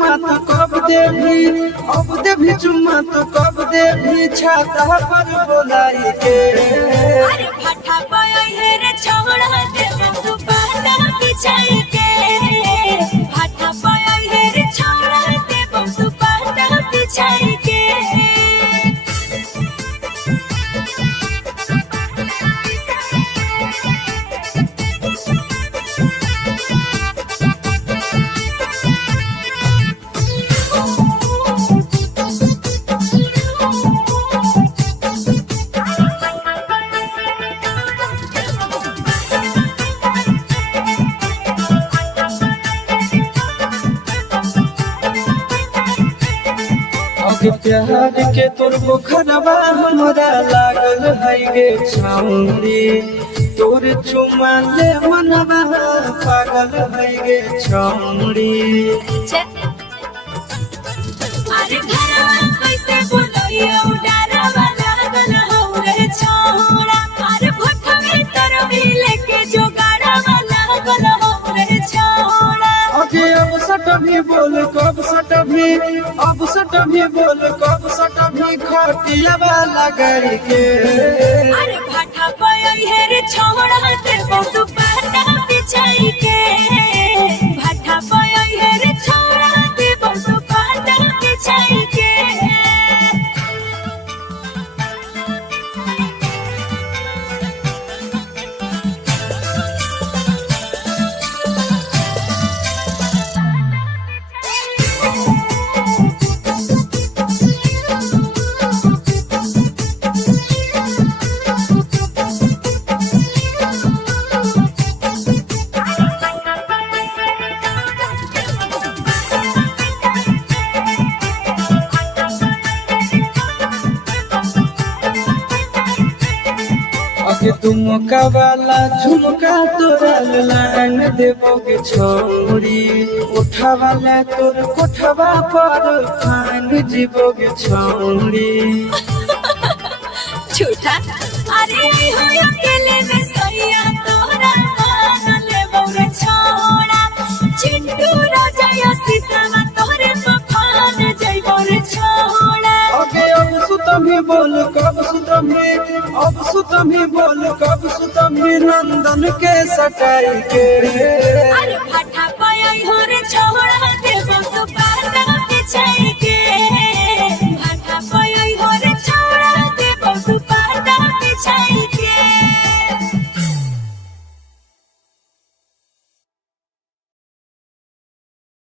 चुम्मा तो कब देवी, अब देवी चुम्मा तो कब देवी, छाता पर बोलाई के। अरे फटा पाया है रे छोड़ा देव तू बाटा बिछाई के, फटा पाया है रे छोड़ा देव तू बाटा बिछाई के। प्यार के तोर बुखरवा हमरा लागल है गे छौरी, तोर चुमा ले मनवा पागल है गे छौरी। अरे घरवा कैसे बोलइयो डरवा लागल हो रे छोड़ा, अरे भट्ठा में तर मिले के जोगाड़वा लागल हो रे छोड़ा। अगे अब सट भी बोल कब सट भी, अब सट भी बोल कब सट भी, खटिया वाला गई के। अरे भट्ठा पाया है रे छोड़ा देव तू बाटा बिछाई के, भट्ठा पाया है रे छोड़ा देव तू बाटा बिछाई के। अगे तुमका वाला झुमका तोरा लान देबोगे छोरी, उठा वाला तोर कोठवा पर फान जीवोगे छोरी। झूठा अरे हो अकेले में सैया तोरा मान ले बौरे छोड़ा, चिंटू राजा या सीतावा तोरे मखान जय बौरे छोड़ा। अगे अब सुतमी बोल कब सुतमी, अब सुतमी बोल कब सुतमी, नंदन के सटाई के। अरे फटा पाया हो रे छोड़ा